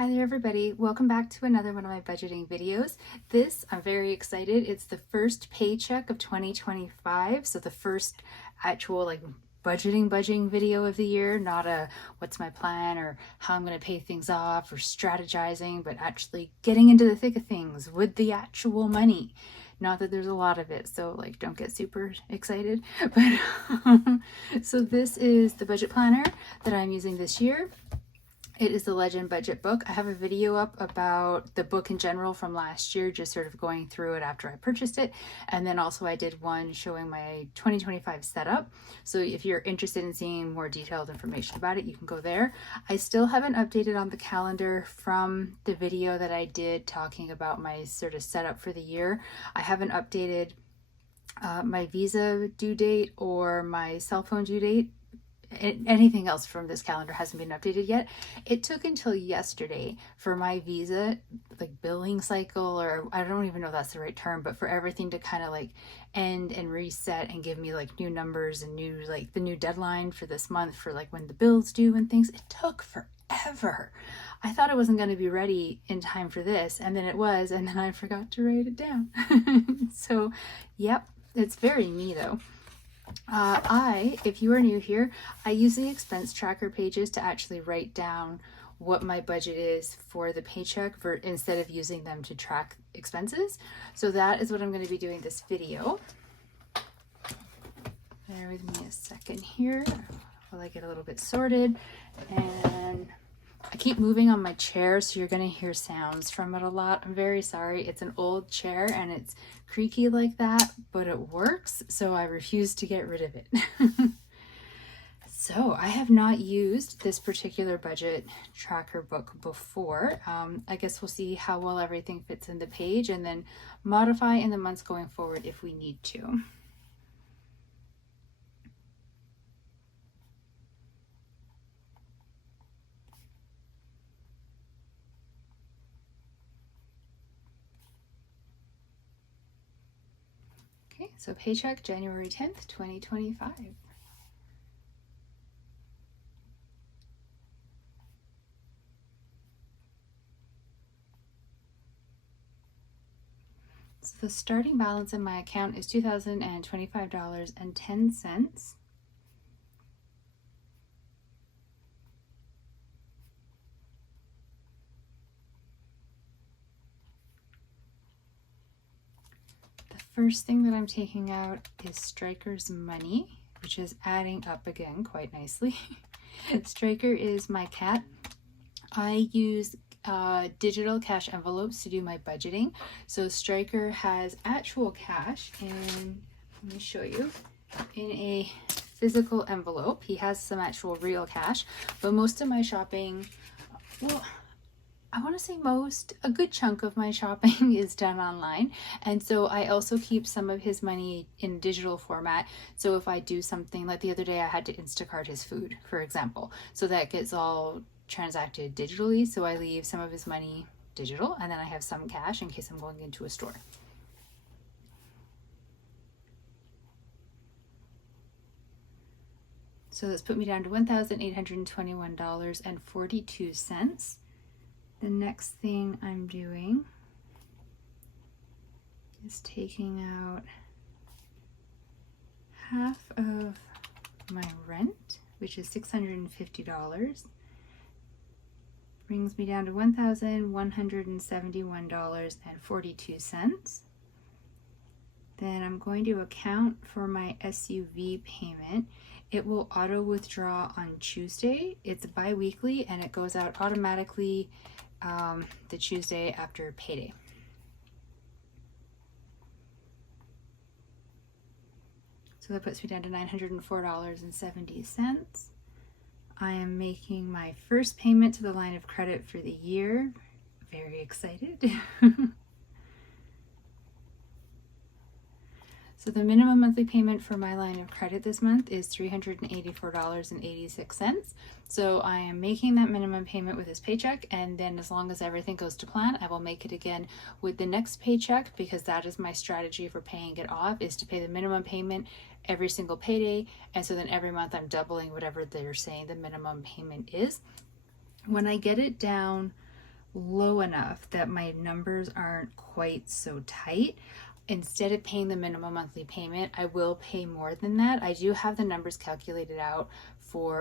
Hi there everybody, welcome back to another one of my budgeting videos. I'm very excited, it's the first paycheck of 2025, so the first actual budgeting video of the year, not a what's my plan or how I'm going to pay things off or strategizing, but actually getting into the thick of things with the actual money. Not that there's a lot of it, so don't get super excited, but so this is the budget planner that I'm using this year. It is the Legend Budget book. I have a video up about the book in general from last year, just sort of going through it after I purchased it. And then also I did one showing my 2025 setup. So if you're interested in seeing more detailed information about it, you can go there. I still haven't updated on the calendar from the video that I did talking about my sort of setup for the year. I haven't updated my Visa due date or my cell phone due date. Anything else from this calendar hasn't been updated yet. It took until yesterday for my Visa billing cycle, or I don't even know if that's the right term, but for everything to kind of end and reset and give me new numbers and new the new deadline for this month for when the bills due and things. It took forever. I thought it wasn't going to be ready in time for this, and then it was, and then I forgot to write it down. So yep, it's very me though. If you are new here, I use the expense tracker pages to actually write down what my budget is for the paycheck instead of using them to track expenses. So that is what I'm going to be doing this video. Bear with me a second here while I get a little bit sorted. And I keep moving on my chair, so you're going to hear sounds from it a lot. I'm very sorry. It's an old chair and it's creaky like that, but it works, so I refuse to get rid of it. So I have not used this particular budget tracker book before. I guess we'll see how well everything fits in the page and then modify in the months going forward if we need to. Okay, so paycheck January 10th, 2025. So the starting balance in my account is $2,025.10. First thing that I'm taking out is Striker's money, which is adding up again quite nicely. Striker is my cat. I use digital cash envelopes to do my budgeting. So Striker has actual cash, and let me show you, in a physical envelope. He has some actual real cash, but most of my shopping, well, I want to say a good chunk of my shopping is done online. And so I also keep some of his money in digital format. So if I do something like the other day, I had to Instacart his food, for example. So that gets all transacted digitally. So I leave some of his money digital, and then I have some cash in case I'm going into a store. So that's put me down to $1,821.42. The next thing I'm doing is taking out half of my rent, which is $650. Brings me down to $1,171.42. Then I'm going to account for my SUV payment. It will auto withdraw on Tuesday. It's bi-weekly and it goes out automatically the Tuesday after payday. So that puts me down to $904.70. I am making my first payment to the line of credit for the year. Very excited. So the minimum monthly payment for my line of credit this month is $384.86. So I am making that minimum payment with this paycheck, and then as long as everything goes to plan, I will make it again with the next paycheck, because that is my strategy for paying it off, is to pay the minimum payment every single payday. And so then every month I'm doubling whatever they're saying the minimum payment is. When I get it down low enough that my numbers aren't quite so tight, instead of paying the minimum monthly payment, I will pay more than that. I do have the numbers calculated out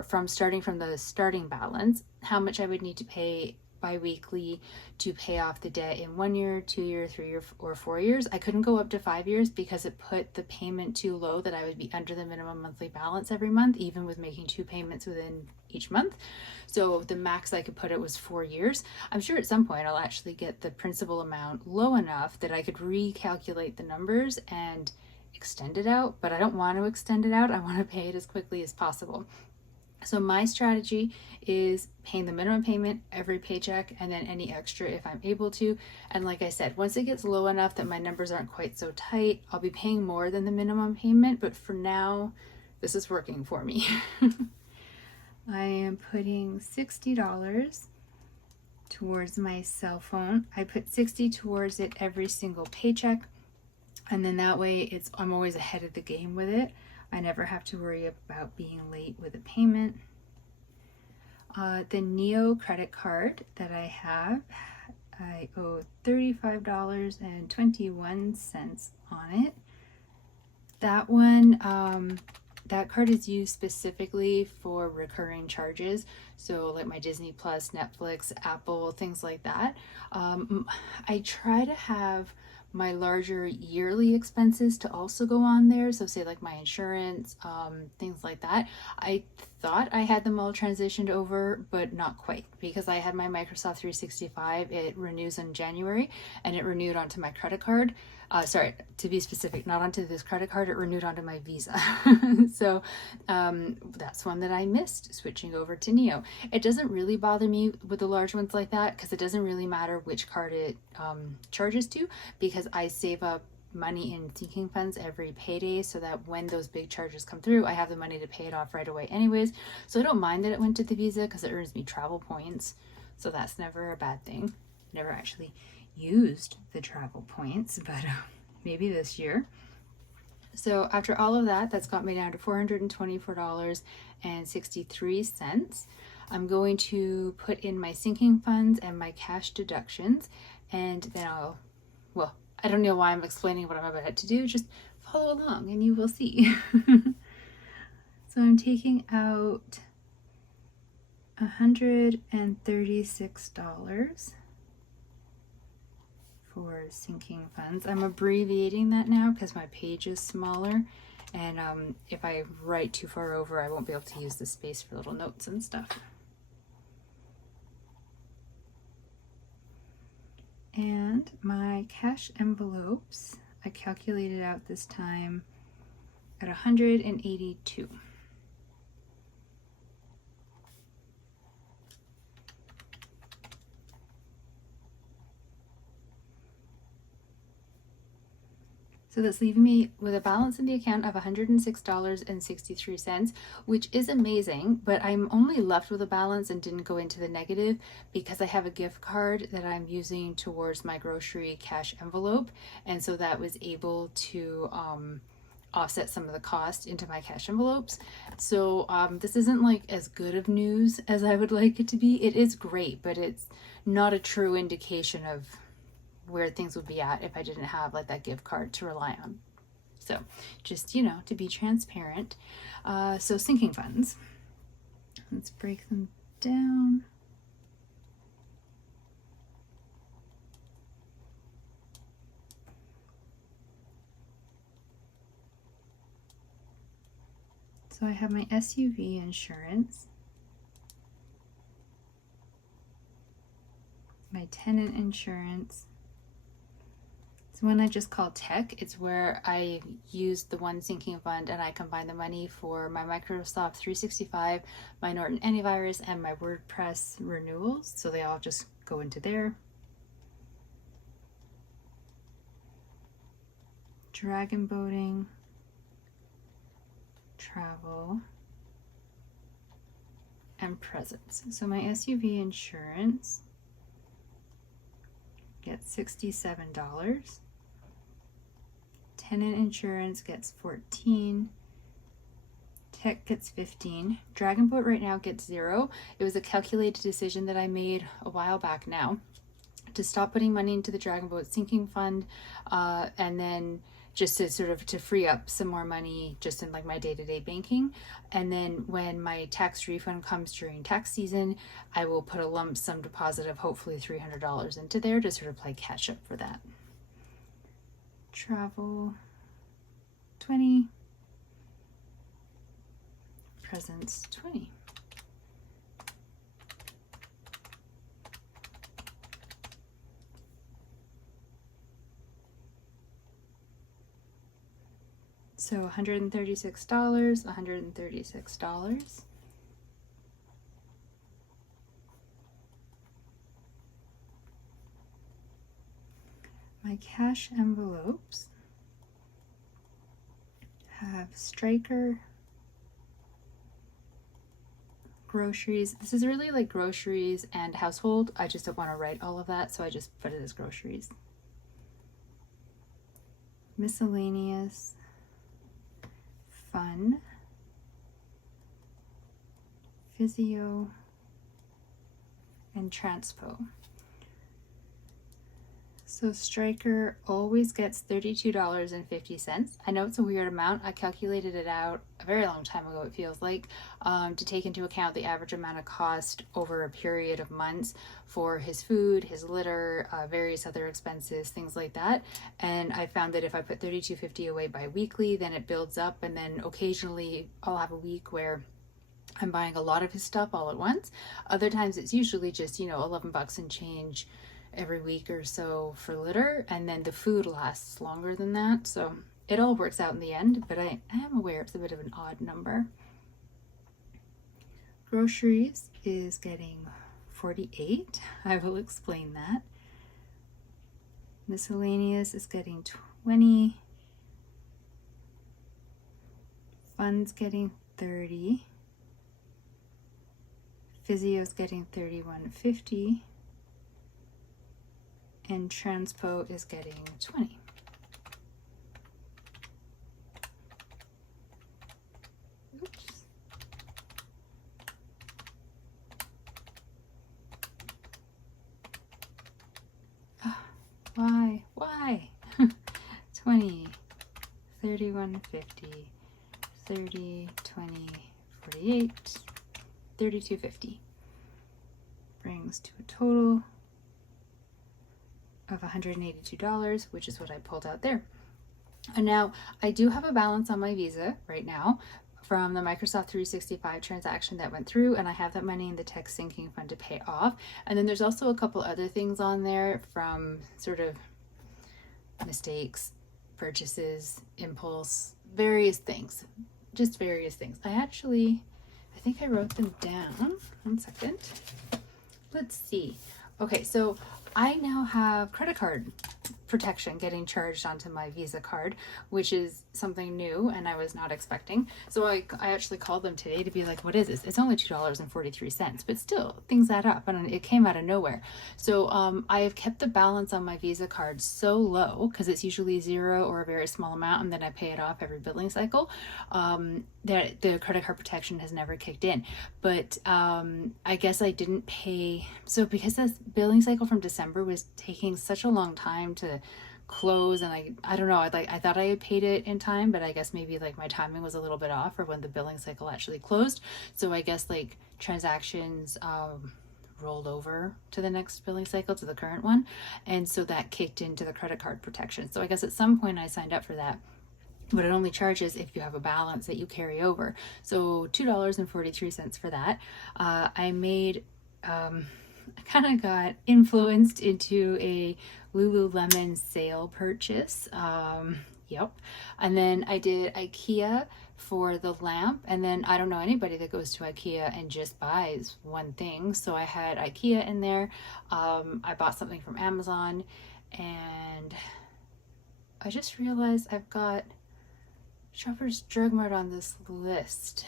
from starting from the starting balance, how much I would need to pay bi-weekly to pay off the debt in 1 year, 2 year, 3 year, or 4 years. I couldn't go up to 5 years because it put the payment too low that I would be under the minimum monthly balance every month, even with making 2 payments within each month. So the max I could put it was 4 years. I'm sure at some point I'll actually get the principal amount low enough that I could recalculate the numbers and extend it out, but I don't want to extend it out. I want to pay it as quickly as possible. So my strategy is paying the minimum payment every paycheck and then any extra if I'm able to. And like I said, once it gets low enough that my numbers aren't quite so tight, I'll be paying more than the minimum payment. But for now, this is working for me. I am putting $60 towards my cell phone. I put $60 towards it every single paycheck. And then that way I'm always ahead of the game with it. I never have to worry about being late with a payment. The Neo credit card that I have, I owe $35.21 on it. That one, that card is used specifically for recurring charges. So like my Disney Plus, Netflix, Apple, things like that. I try to have my larger yearly expenses to also go on there. So say like my insurance, things like that. I thought I had them all transitioned over, but not quite, because I had my Microsoft 365, it renews in January, and it renewed onto my credit card. Sorry, to be specific, not onto this credit card, it renewed onto my Visa. So that's one that I missed, switching over to Neo. It doesn't really bother me with the large ones like that, because it doesn't really matter which card it charges to, because I save up money in sinking funds every payday so that when those big charges come through, I have the money to pay it off right away anyways. So I don't mind that it went to the Visa because it earns me travel points. So that's never a bad thing. Never actually used the travel points, but maybe this year. So after all of that, that's got me down to $424.63. I'm going to put in my sinking funds and my cash deductions, and then I don't know why I'm explaining what I'm about to do, just follow along and you will see. So I'm taking out $136 for sinking funds. I'm abbreviating that now because my page is smaller, and if I write too far over, I won't be able to use the space for little notes and stuff. And my cash envelopes, I calculated out this time at 182. So that's leaving me with a balance in the account of $106.63, which is amazing, but I'm only left with a balance and didn't go into the negative because I have a gift card that I'm using towards my grocery cash envelope. And so that was able to offset some of the cost into my cash envelopes. So this isn't like as good of news as I would like it to be. It is great, but it's not a true indication of where things would be at if I didn't have like that gift card to rely on. So just, to be transparent. So sinking funds, let's break them down. So I have my SUV insurance, my tenant insurance. So one I just call Tech. It's where I use the one sinking fund and I combine the money for my Microsoft 365, my Norton antivirus, and my WordPress renewals. So they all just go into there. Dragon boating, travel, and presents. So my SUV insurance gets $67. Tenant insurance gets $14. Tech gets $15. Dragon Boat right now gets $0. It was a calculated decision that I made a while back now. to stop putting money into the Dragon Boat sinking fund, and then just to sort of to free up some more money just in like my day-to-day banking. And then when my tax refund comes during tax season, I will put a lump sum deposit of hopefully $300 into there to sort of play catch up for that. Travel 20, presents 20. So $136, $136. My cash envelopes have Striker, groceries. This is really like groceries and household. I just don't want to write all of that, so I just put it as groceries. Miscellaneous, fun, physio, and transpo. So Striker always gets $32.50. I know it's a weird amount. I calculated it out a very long time ago, it feels like, to take into account the average amount of cost over a period of months for his food, his litter, various other expenses, things like that. And I found that if I put $32.50 away bi-weekly, then it builds up, and then occasionally I'll have a week where I'm buying a lot of his stuff all at once. Other times it's usually just, $11 and change every week or so for litter, and then the food lasts longer than that, so it all works out in the end, but I am aware it's a bit of an odd number. Groceries is getting 48. I will explain that. Miscellaneous is getting 20. Fun's getting 30. Physio's getting $31.50. And transpo is getting 20. Oops. Why? 20, 31.50, 30, 20, 48, 32.50. Brings to a total of $182, which is what I pulled out there. And now I do have a balance on my Visa right now from the Microsoft 365 transaction that went through, and I have that money in the tech sinking fund to pay off. And then there's also a couple other things on there from sort of mistakes, purchases, impulse, various things, just various things. I think I wrote them down. 1 second. Let's see. Okay, so I now have credit card protection getting charged onto my Visa card, which is something new and I was not expecting. So I actually called them today to be like, what is this? It's only $2.43, but still things add up, and it came out of nowhere. So I have kept the balance on my Visa card so low, because it's usually zero or a very small amount, and then I pay it off every billing cycle, that the credit card protection has never kicked in. But I guess I didn't pay. So because this billing cycle from December was taking such a long time to close, and I don't know, I thought I had paid it in time, but I guess maybe like my timing was a little bit off for when the billing cycle actually closed. So I guess like transactions rolled over to the next billing cycle, to the current one, and so that kicked into the credit card protection. So I guess at some point I signed up for that, but it only charges if you have a balance that you carry over. So $2.43 for that. I made I kind of got influenced into a Lululemon sale purchase. Yep. And then I did IKEA for the lamp. And then I don't know anybody that goes to IKEA and just buys one thing. So I had IKEA in there. I bought something from Amazon, and I just realized I've got Shoppers Drug Mart on this list.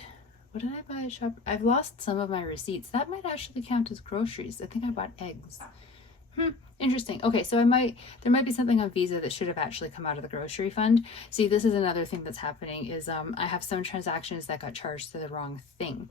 What did I buy at Shop? I've lost some of my receipts. That might actually count as groceries. I think I bought eggs. Interesting. Okay, so there might be something on Visa that should have actually come out of the grocery fund. See, this is another thing that's happening is I have some transactions that got charged to the wrong thing.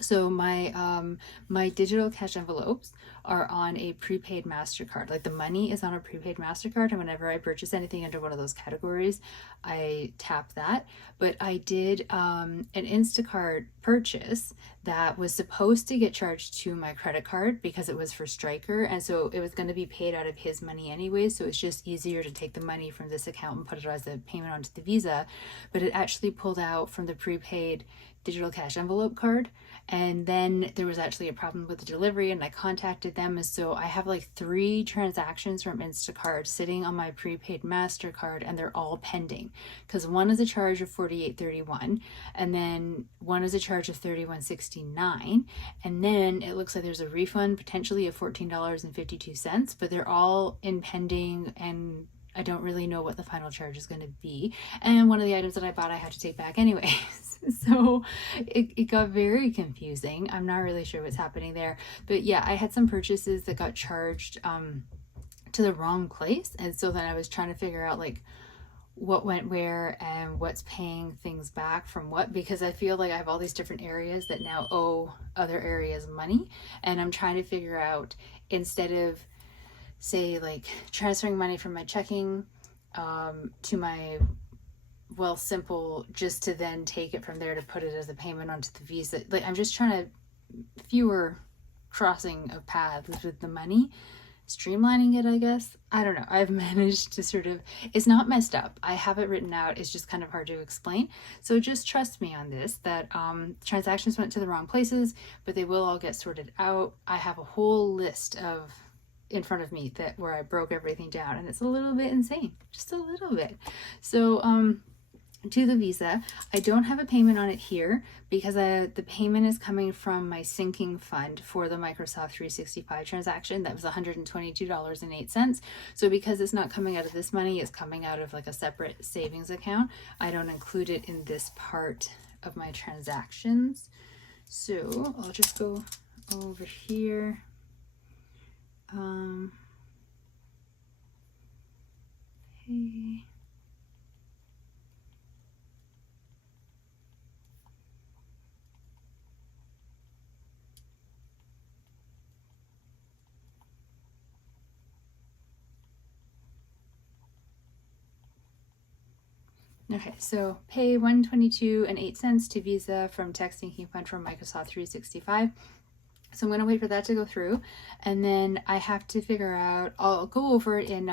So my digital cash envelopes are on a prepaid MasterCard. Like the money is on a prepaid MasterCard, and whenever I purchase anything under one of those categories, I tap that. But I did an Instacart purchase that was supposed to get charged to my credit card because it was for Striker, and so it was going to be paid out of his money anyway, so it's just easier to take the money from this account and put it as a payment onto the Visa. But it actually pulled out from the prepaid digital cash envelope card, and then there was actually a problem with the delivery, and I contacted them, and so I have like 3 transactions from Instacart sitting on my prepaid MasterCard, and they're all pending because one is a charge of $48.31, and then one is a charge of $31.69, and then it looks like there's a refund potentially of $14.52, but they're all in pending, and I don't really know what the final charge is going to be. And one of the items that I bought I had to take back anyways. So it got very confusing. I'm not really sure what's happening there. But yeah, I had some purchases that got charged to the wrong place. And so then I was trying to figure out like what went where and what's paying things back from what, because I feel like I have all these different areas that now owe other areas money. And I'm trying to figure out, instead of say like transferring money from my checking to my Wealth Simple, just to then take it from there to put it as a payment onto the Visa. Like I'm just trying to fewer crossing of paths with the money, streamlining it, I guess. I don't know. I've managed to sort of, it's not messed up. I have it written out. It's just kind of hard to explain. So just trust me on this, that transactions went to the wrong places, but they will all get sorted out. I have a whole list of in front of me that where I broke everything down, and it's a little bit insane, just a little bit. So to the Visa, I don't have a payment on it here because the payment is coming from my sinking fund for the Microsoft 365 transaction. That was $122.08. So because it's not coming out of this money, it's coming out of like a separate savings account. I don't include it in this part of my transactions. So I'll just go over here. Hey. Okay, so pay $122.08 to Visa from tax sinking fund from Microsoft 365. So I'm going to wait for that to go through, and then I have to figure out, I'll go over it in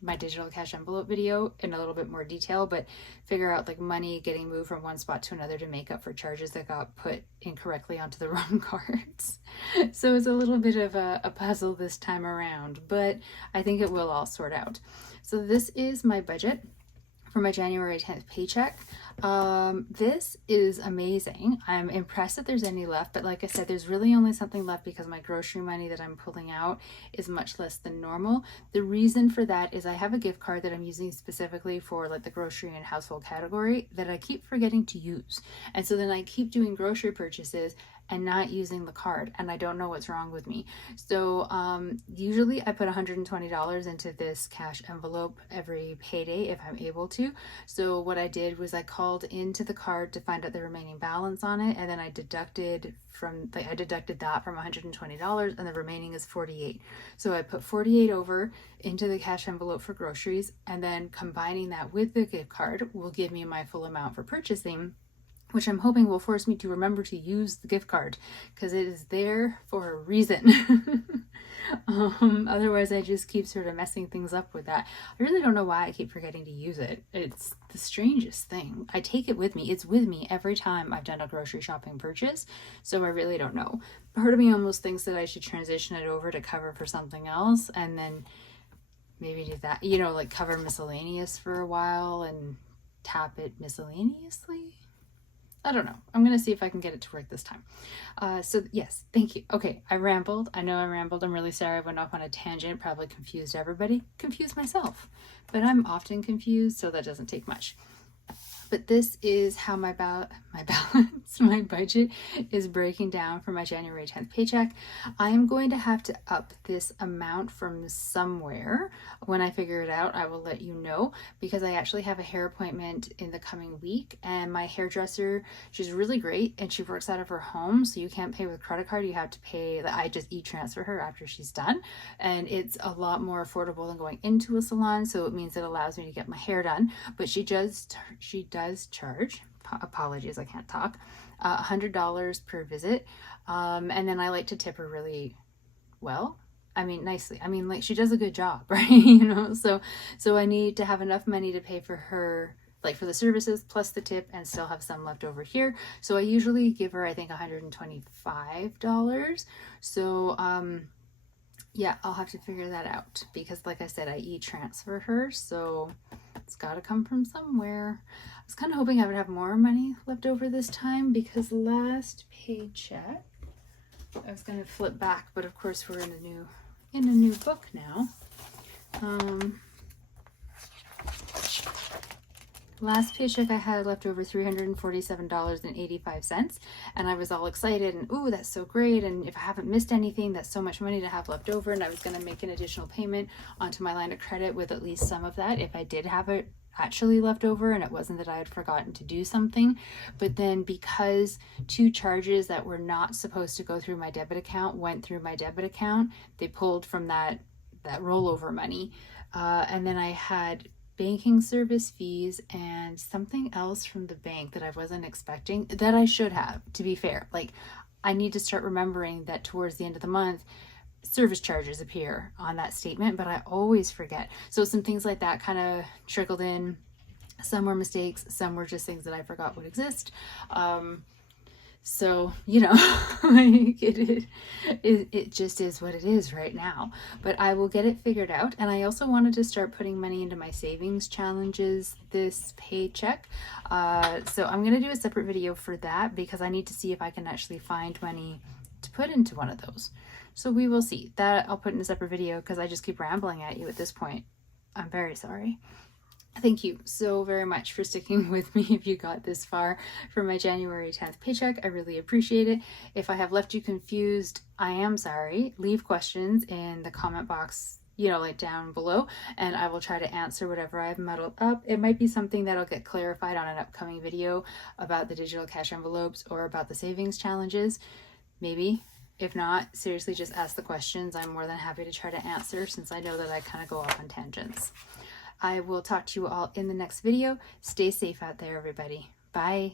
my digital cash envelope video in a little bit more detail, but figure out like money getting moved from one spot to another to make up for charges that got put incorrectly onto the wrong cards. So it's a little bit of a puzzle this time around, but I think it will all sort out. So this is my budget for my January 10th paycheck. This is amazing. I'm impressed that there's any left, but like I said, there's really only something left because my grocery money that I'm pulling out is much less than normal. The reason for that is I have a gift card that I'm using specifically for like the grocery and household category that I keep forgetting to use. And so then I keep doing grocery purchases and not using the card, and I don't know what's wrong with me. So usually I put $120 into this cash envelope every payday if I'm able to. So what I did was I called into the card to find out the remaining balance on it, and then I deducted that from $120, and the remaining is $48. So I put $48 over into the cash envelope for groceries, and then combining that with the gift card will give me my full amount for purchasing, which I'm hoping will force me to remember to use the gift card because it is there for a reason. Otherwise I just keep sort of messing things up with that. I really don't know why I keep forgetting to use it. It's the strangest thing. I take it with me. It's with me every time I've done a grocery shopping purchase. So I really don't know. Part of me almost thinks that I should transition it over to cover for something else, and then maybe do that, you know, like cover miscellaneous for a while and tap it miscellaneously. I don't know. I'm going to see if I can get it to work this time. So yes, thank you. Okay, I rambled. I know I rambled. I'm really sorry I went off on a tangent, probably confused everybody, confused myself. But I'm often confused, so that doesn't take much. But this is how my balance, my budget is breaking down for my January 10th paycheck. I am going to have to up this amount from somewhere. When I figure it out, I will let you know, because I actually have a hair appointment in the coming week, and my hairdresser, she's really great and she works out of her home, so you can't pay with credit card. You have to pay, I just e-transfer her after she's done, and it's a lot more affordable than going into a salon, so it means it allows me to get my hair done. But she does charge, apologies, I can't talk, $100 per visit. And then I like to tip her really well. I mean, nicely. I mean, like, she does a good job, right? You know, so I need to have enough money to pay for her, like for the services plus the tip, and still have some left over here. So I usually give her, I think, $125. So, yeah, I'll have to figure that out, because like I said, I e-transfer her, so it's got to come from somewhere. I was kind of hoping I would have more money left over this time, because last paycheck, I was going to flip back, but of course we're in a new book now. Last paycheck I had left over $347.85, and I was all excited and, ooh, that's so great, and if I haven't missed anything, that's so much money to have left over, and I was going to make an additional payment onto my line of credit with at least some of that if I did have it actually left over and it wasn't that I had forgotten to do something. But then, because 2 charges that were not supposed to go through my debit account went through my debit account, they pulled from that rollover money, and then I had banking service fees and something else from the bank that I wasn't expecting, that I should have, to be fair. Like, I need to start remembering that towards the end of the month, service charges appear on that statement, but I always forget. So some things like that kind of trickled in. Some were mistakes, some were just things that I forgot would exist. So, you know, like it just is what it is right now. But I will get it figured out. And I also wanted to start putting money into my savings challenges this paycheck. So I'm going to do a separate video for that, because I need to see if I can actually find money to put into one of those. So we will see. That I'll put in a separate video, because I just keep rambling at you at this point. I'm very sorry. Thank you so very much for sticking with me if you got this far for my January 10th paycheck. I really appreciate it. If I have left you confused, I am sorry. Leave questions in the comment box, you know, like down below, and I will try to answer whatever I've muddled up. It might be something that'll get clarified on an upcoming video about the digital cash envelopes or about the savings challenges. Maybe. If not, seriously, just ask the questions. I'm more than happy to try to answer, since I know that I kind of go off on tangents. I will talk to you all in the next video. Stay safe out there, everybody. Bye.